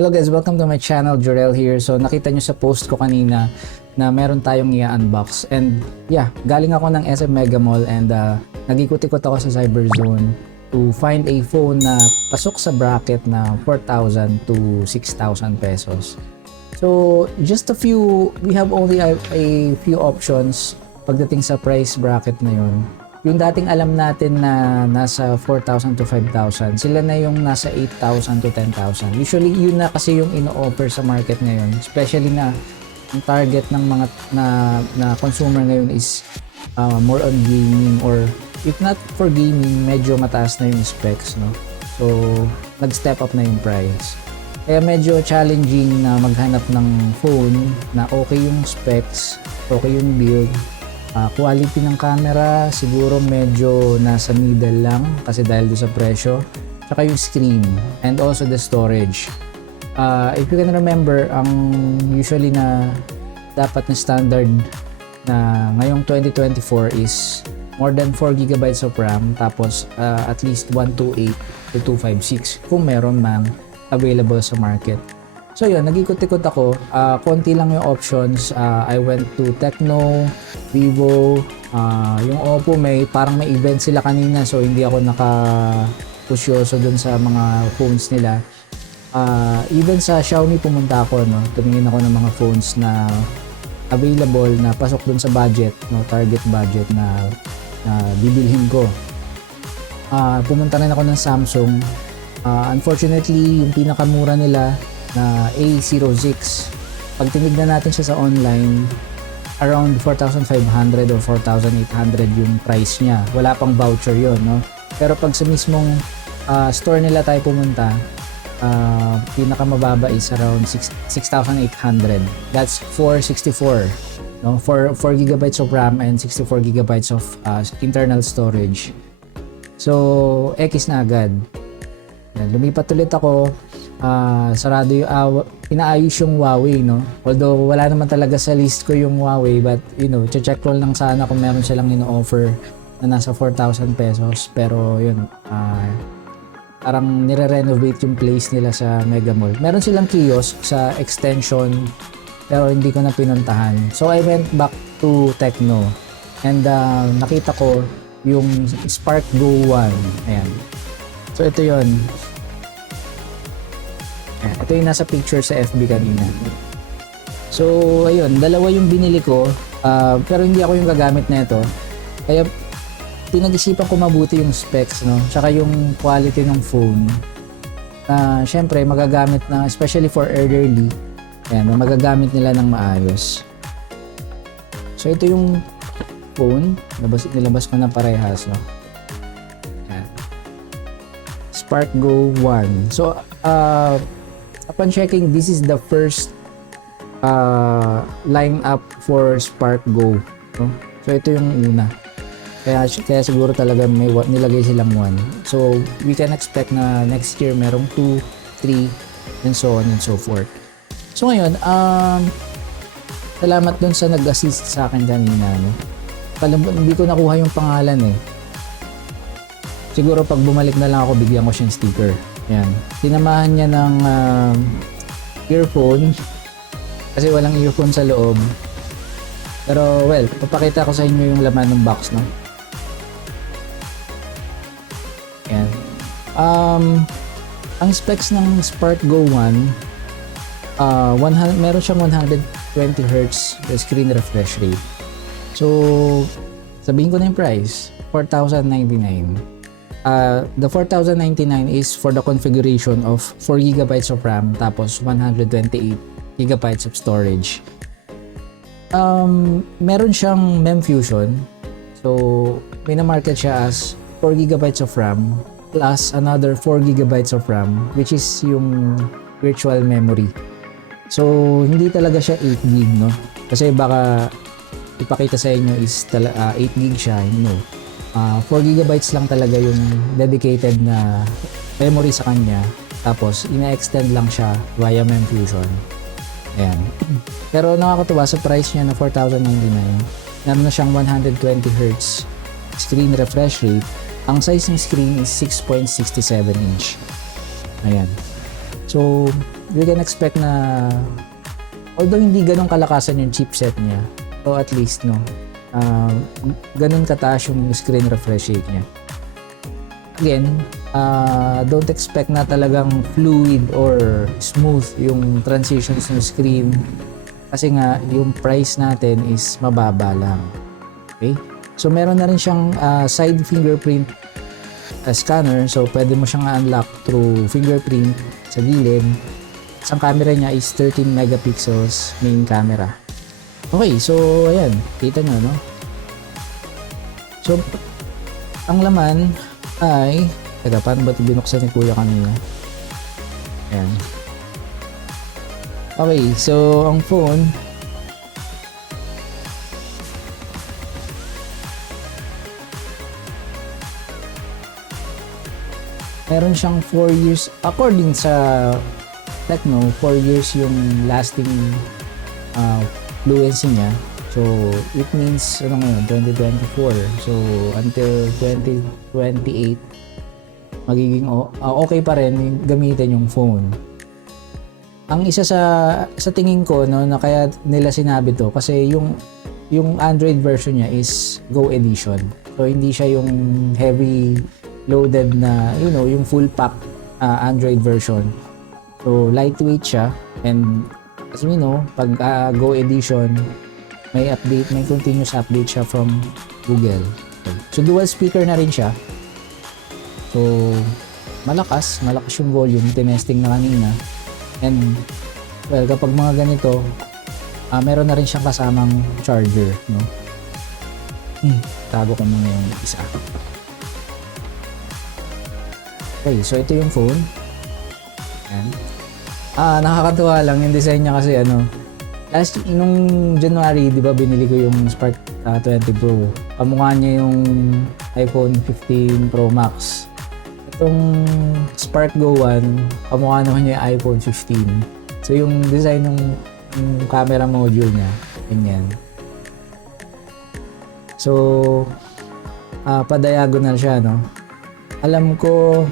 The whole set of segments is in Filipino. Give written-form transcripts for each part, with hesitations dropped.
Hello guys, welcome to my channel, Jorel here. So nakita nyo sa post ko kanina na meron tayong i-unbox. And yeah, galing ako ng SM Mega Mall and nag-ikot-ikot ako sa Cyberzone to find a phone na pasok sa bracket na 4,000 to 6,000 pesos. So we have only a few options pagdating sa price bracket na yun. Yung dating alam natin na nasa 4,000 to 5,000, sila na yung nasa 8,000 to 10,000. Usually, yun na kasi yung ino-offer sa market ngayon. Especially na ang target ng mga na consumer ngayon is more on gaming, or if not for gaming, medyo mataas na yung specs, no? So, nag-step up na yung price. Kaya medyo challenging na maghanap ng phone na okay yung specs, okay yung build. Quality ng camera siguro medyo nasa middle lang kasi dahil doon sa presyo, tsaka yung screen and also the storage. If you can remember, ang usually na dapat na standard na ngayong 2024 is more than 4 GB of RAM, tapos at least 128 to 256 kung meron man available sa market. So yun, nag-ikot-ikot ako, konti lang yung options. I went to Tecno, Vivo, yung Oppo, parang may event sila kanina, so hindi ako naka-pusyoso dun sa mga phones nila. Even sa Xiaomi pumunta ako, no? Tumingin ako ng mga phones na available na pasok dun sa budget, no? Target budget na bibilhin ko. Pumunta rin ako ng Samsung. Unfortunately, yung pinakamura nila na A06, pag tinignan natin siya sa online, around 4,500 or 4,800 yung price niya. Wala pang voucher yon, no? Pero pag sa mismong store nila tayo pumunta, pinakamababa is around 6,800. That's 464, no? 4 GB of RAM and 64 GB of internal storage. So, X na agad. Lumipat ulit ako. Sarado yung inaayos yung Huawei, no? Although wala naman talaga sa list ko yung Huawei, but check ko lang sana kung meron silang ino-offer na nasa 4,000 pesos. Pero yun, parang nire-renovate yung place nila sa Mega Mall. Meron silang kiosk sa extension, pero hindi ko na pinuntahan. So I went back to Tecno and nakita ko yung Spark Go 1. Ayan. So ito yun. Ito yung nasa picture sa FB kanina. So, ayun, dalawa yung binili ko, pero hindi ako yung gagamit na ito. Kaya, pinag-isipan ko mabuti yung specs, no? Tsaka yung quality ng phone. Syempre, magagamit na, especially for elderly, ayan, magagamit nila ng maayos. So, ito yung phone. Nilabas ko na parehas, no? Ayan. Spark Go 1. So, upon checking, this is the first lineup for Spark Go, no? So ito yung una. Kaya siguro talaga may nilagay silang 1. So we can expect na next year merong 2, 3, and so on and so forth. So ngayon, salamat dun sa nag-assist sa akin kanina, no? Hindi ko nakuha yung pangalan eh. Siguro pag bumalik na lang ako, bigyan ko siyang sticker. Yan. Sinamahan niya ng earphone kasi walang earphone sa loob. Pero well, papakita ko sa inyo yung laman ng box, no? Yan. Ang specs ng Spark Go 1, meron siyang 120Hz screen refresh rate. So, sabihin ko na yung price, 4,099. The 4,099 is for the configuration of 4 GB of RAM tapos 128 GB of storage. Meron siyang MEMFusion. So, pina-market siya as 4 GB of RAM plus another 4 GB of RAM, which is yung virtual memory. So, hindi talaga siya 8 GB, no? Kasi baka ipakita sa inyo is 8 GB siya, 4 GB lang talaga yung dedicated na memory sa kanya, tapos ina-extend lang siya via MEMFusion. Ayan. Pero nakakatuwa sa price niya na 4,099, meron na siyang 120Hz screen refresh rate. Ang size ng screen is 6.67 inch. Ayan. So, we can expect na although hindi ganun kalakasan yung chipset niya, o at least no, ganun kataas yung screen refresh rate niya. Again, don't expect na talagang fluid or smooth yung transitions ng screen kasi nga yung price natin is mababa lang. Okay? So meron na rin siyang side fingerprint scanner, so pwede mo siyang unlock through fingerprint sa gilid. Ang camera niya is 13 megapixels main camera. Okay, so ayan, kita nyo, no? So ang laman ay, teka, paano ba ito binuksan ni Kuya kanina? Ayan. Okay, so ang phone, meron siyang 4 years, according sa Tecno, 4 years yung lasting fluency niya. So, it means, ano ngayon, 2024. So, until 2028, magiging okay pa rin gamitin yung phone. Ang isa sa tingin ko, no, na kaya nila sinabi to, kasi yung Android version niya is Go Edition. So, hindi siya yung heavy loaded na, you know, yung full pack Android version. So, lightweight siya. And, as we know, pag Go Edition, may update, may continuous update siya from Google. Okay. So, dual speaker na rin siya. So, malakas yung volume, tinesting na kanina. And, well, kapag mga ganito, meron na rin siyang kasamang charger, no? Tago ko muna yung isa. Okay, so ito yung phone. Ayan. Nakakatuwa lang yung design niya kasi nung January, di ba, binili ko yung Spark 20 Pro. Kamukha niya yung iPhone 15 Pro Max. Itong Spark Go 1, kamukha naman niya yung iPhone 15. So, yung design ng camera module niya, ganyan. So, pa-diagonal siya, no? Alam ko,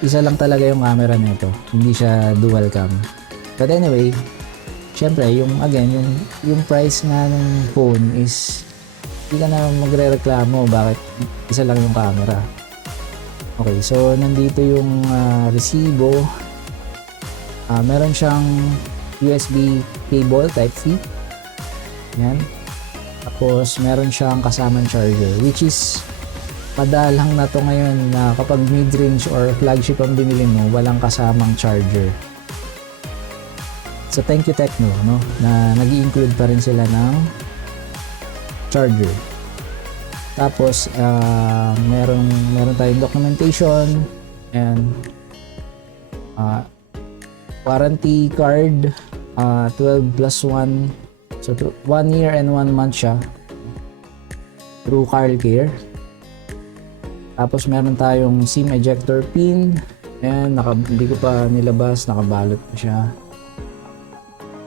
isa lang talaga yung camera nito. Hindi siya dual cam. But anyway, syempre, yung price nga ng phone is hindi ka na magre-reklamo bakit isa lang yung camera. Okay, so nandito yung resibo. Meron siyang USB cable Type-C. Yan. Tapos meron siyang kasamang charger, which is padalang na to ngayon na kapag mid-range or flagship ang binili mo, walang kasamang charger. So thank you Tecno, no, na nag-i-include pa rin sila ng charger. Tapos meron tayong documentation and warranty card, 12 plus 1, so 1 year and 1 month siya through Carl Care. Tapos meron tayong SIM ejector pin, and hindi ko pa nilabas, nakabalot pa siya.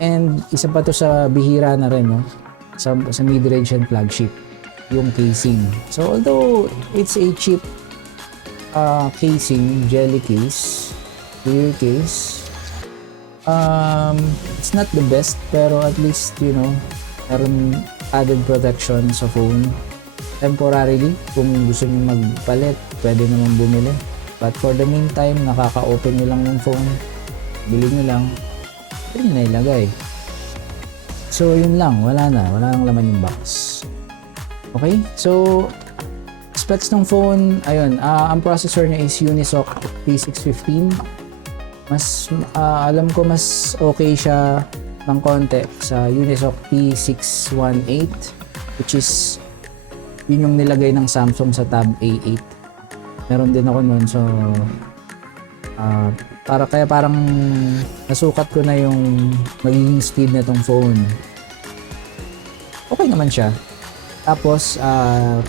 And isa pa to sa bihira na rin, no? Sa mid-range and flagship, yung casing. So although it's a cheap casing, jelly case, clear case, it's not the best, pero at least, you know, meron added protection sa phone. Temporarily, kung gusto niyo magpalit, pwede naman bumili. But for the meantime, nakaka-open nyo lang yung phone, bili nyo lang, pwede nyo na ilagay. So yun lang, wala nang laman yung box. Okay, so specs ng phone, ayun, ang processor niya is Unisoc P615. Mas alam ko mas okay siya ng konti sa Unisoc P618, which is yun yung nilagay ng Samsung sa Tab A8. Meron din ako nun, so kaya parang nasukat ko na yung magiging speed na tong phone. Okay naman siya. Tapos ano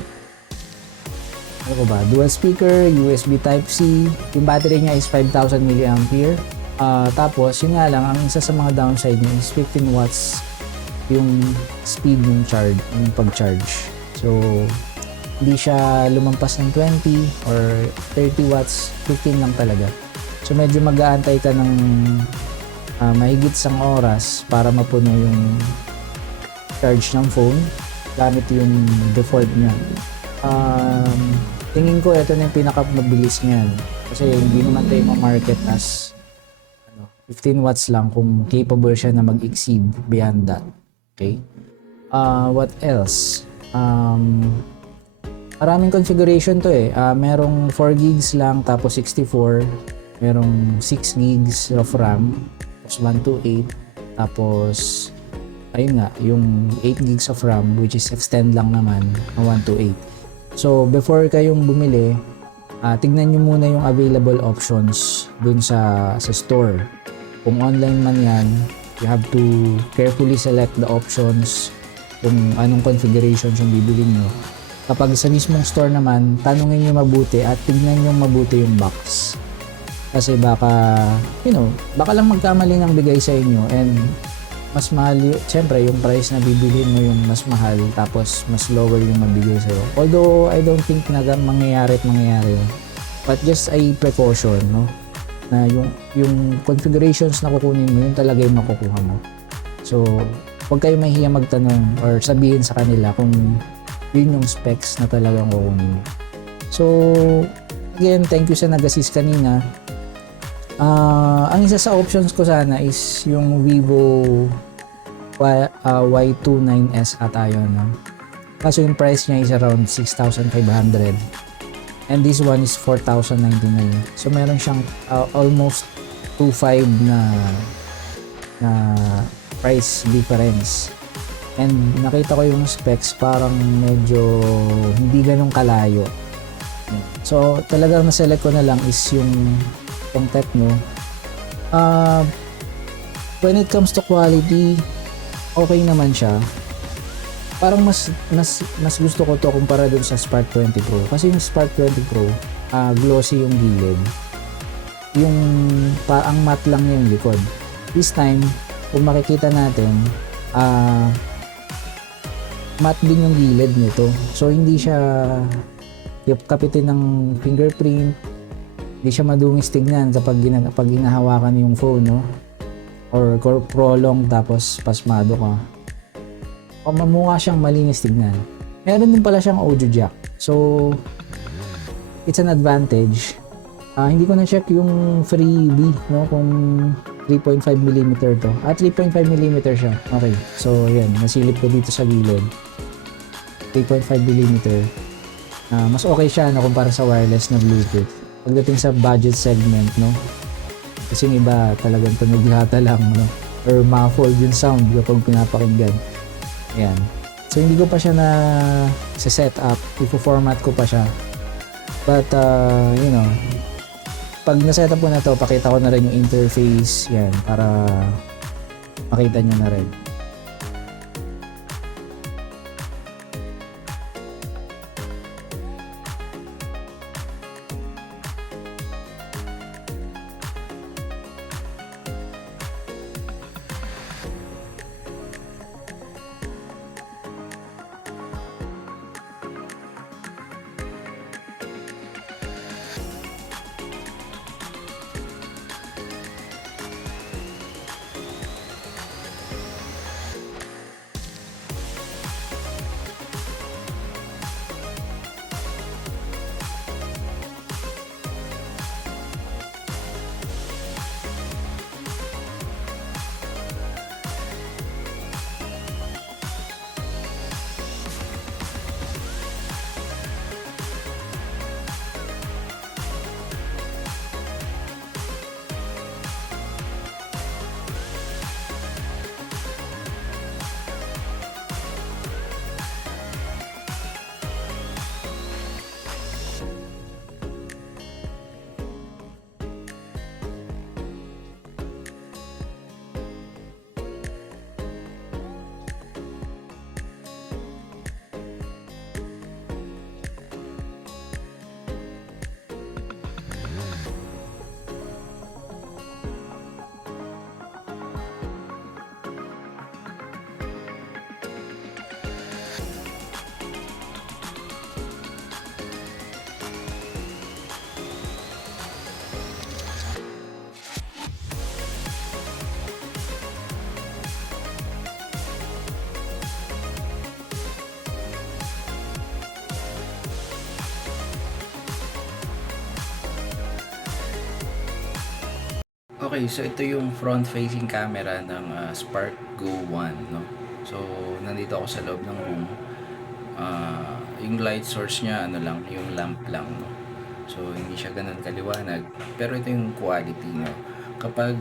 ko ba, dual speaker, USB Type-C, yung battery niya is 5,000 mAh. Tapos yun nga lang, ang isa sa mga downside niya is 15 watts yung speed ng charge, yung pag-charge. So hindi siya lumampas ng 20 or 30 watts, 15 lang talaga. So medyo mag-aantay ka ng mahigit 1 oras para mapuno yung charge ng phone gamit yung default niya. Tingin ko ito na yung pinakamabilis niyan kasi hindi naman tayo ma-market as 15 watts lang kung capable siya na mag-exceed beyond that. Okay? What else? Maraming configuration to eh. Merong 4 gigs lang tapos 64. Merong 6 gigs of RAM tapos 128. Tapos ayun nga, yung 8 gigs of RAM which is extend lang naman ng 128. So before kayong bumili, tignan nyo muna yung available options dun sa store. Kung online man yan, you have to carefully select the options kung anong configurations yung bibili nyo. Kapag sa mismong store naman, tanungin nyo mabuti at tignan nyo mabuti yung box. Kasi baka, baka lang magkamali ng bigay sa inyo and mas mahal siyempre yung price na bibilhin mo yung mas mahal tapos mas lower yung mabigay sa'yo. Although I don't think na mangyayari yun. But just a precaution, no? Na yung configurations na kukunin mo, yun talaga yung makukuha mo. So, huwag kayo mahihiya magtanong or sabihin sa kanila kung yun yung specs na talagang kukunin mo. So, again, thank you sa nag-assist kanina. Ang isa sa options ko sana is yung Vivo Y29S ata yun, no? Kaso yung price niya is around 6,500 and this one is 4,099. So meron siyang almost 2,500 na price difference. And nakita ko yung specs parang medyo hindi ganun kalayo. So talagang na-select ko na lang is yung Tecno. When it comes to quality, okay naman siya. Parang mas gusto ko to kumpara dun sa Spark 20 Pro. Kasi yung Spark 20 Pro, glossy yung gilid. Ang matte lang yung likod. This time, kung makikita natin, matte din yung gilid nito. So hindi siya kapitin ng fingerprint. Hindi siya madungis tignan kapag ginahawakan yung phone, no? Or prolong tapos pasmado ka. Mukha siyang malinis tignan. Meron din pala siyang audio jack. So, it's an advantage. Hindi ko na-check yung freebie, no? Kung 3.5mm to. 3.5mm siya. Okay. So, yan. Nasilip ko dito sa gilid. 3.5mm. Mas okay siya no, kumpara sa wireless na Bluetooth. Pagdating sa budget segment, no? Kasi yung iba talagang tunog lata lang, no? Or muffled yung sound kapag pinapakinggan. Ayan. So, hindi ko pa siya na set up. Ipo-format ko pa siya. But, pag na-set up ko na to, pakita ko na rin yung interface. Yan, para makita nyo na rin. Okay, so ito yung front-facing camera ng Spark Go 1, no? So, nandito ako sa loob ng room. Yung light source niya, ano lang, yung lamp lang, no? So, hindi siya ganun kaliwanag. Pero ito yung quality, no? Kapag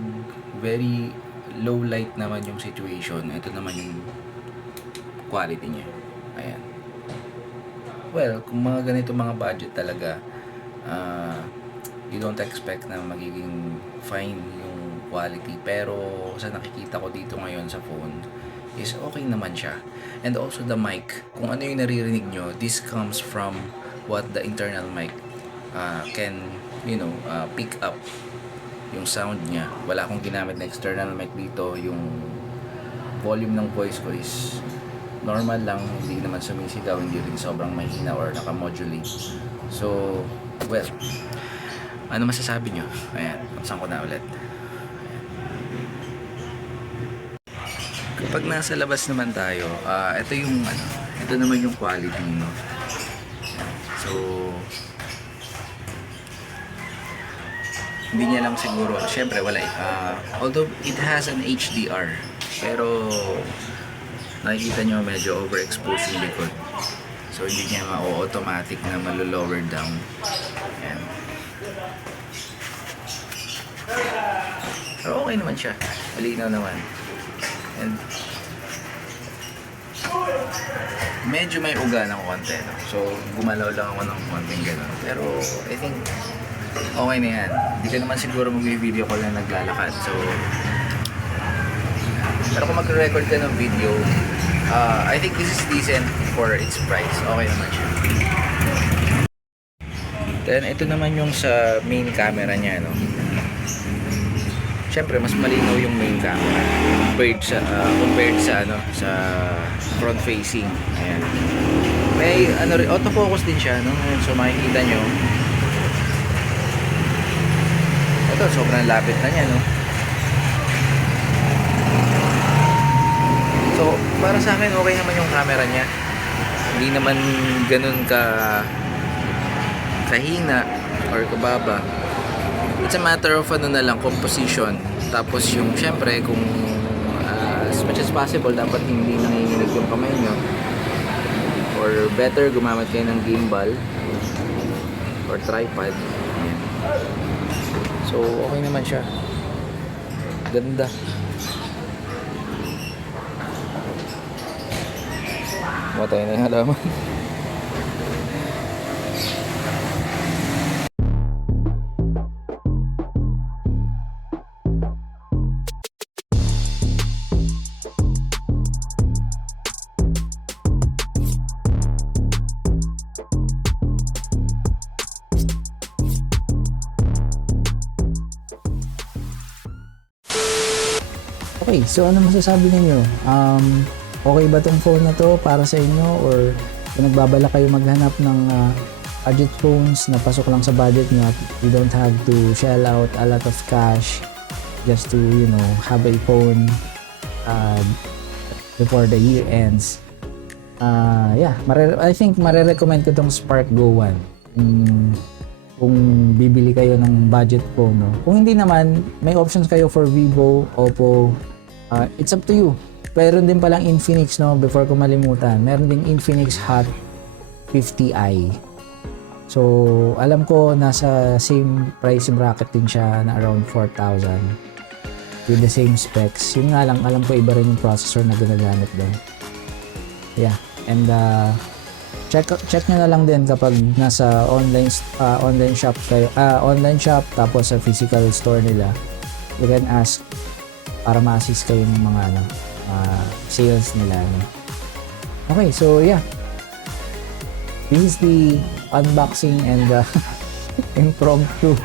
very low light naman yung situation, ito naman yung quality niya. Ayan. Well, kung mga ganito mga budget talaga, you don't expect na magiging fine yung quality. Pero sa nakikita ko dito ngayon sa phone, is okay naman siya. And also the mic, kung ano yung naririnig nyo, this comes from what the internal mic can, pick up yung sound niya. Wala akong ginamit na external mic dito. Yung volume ng voice ko is normal lang, hindi naman sumisigaw, hindi rin sobrang mahina or nakamodulate. So, well, ano masasabi nyo? Ayan, saan ko na ulit. Kapag nasa labas naman tayo, ito naman yung quality, no? So, hindi niya lang siguro, syempre wala, although it has an HDR, pero nakikita nyo medyo overexposed yung likod. So, hindi niya ma-automatic na malo-lower down. Ayan. Pero okay naman siya. Malinaw naman. And medyo may uga ng konti, no? So, gumalaw lang ako ng konting gano'n. Pero, I think, okay na yan. Hindi ka naman siguro mag-video call na naglalakad. So, pero kung mag-record ka ng video, I think this is decent for its price. Okay naman siya. Then, ito naman yung sa main camera niya, no? Siyempre, mas malinaw yung main camera compared sa front facing. Ayan. May autofocus din siya, no? So makikita nyo. Ito, sobrang lapit na niya, no? So, para sa akin, okay naman yung camera niya. Hindi naman ganun kahina or kababa. It's a matter of na lang, composition. Tapos yung syempre kung as much as possible dapat hindi nanginginig yung kamay nyo, or better gumamit kayo ng gimbal or tripod. Ayan. So okay naman siya, ganda. Matay na yung halaman. Okay, so ano masasabi ninyo? Okay ba tong phone na to para sa inyo, or kung nagbabala kayo maghanap ng budget phones na pasok lang sa budget nyo at you don't have to shell out a lot of cash just to, have a phone before the year ends? I think marirecommend ko tong Spark Go 1. Kung bibili kayo ng budget phone, no? Kung hindi naman, may options kayo for Vivo, Oppo. It's up to you. Meron din palang Infinix, no? Before ko malimutan, meron ding Infinix Hot 50i. So, alam ko nasa same price bracket din siya na around 4,000 with the same specs. Yun nga lang, alam ko iba rin yung processor na ginagamit doon. Yeah, and check nyo na lang din kapag nasa online shop kayo, online shop tapos sa physical store nila. You can ask para ma-assist kayo ng mga sales nila. Okay, so yeah. This is the unboxing and impromptu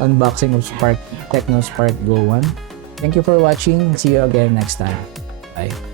unboxing of Tecno Spark Go 1. Thank you for watching. See you again next time. Bye.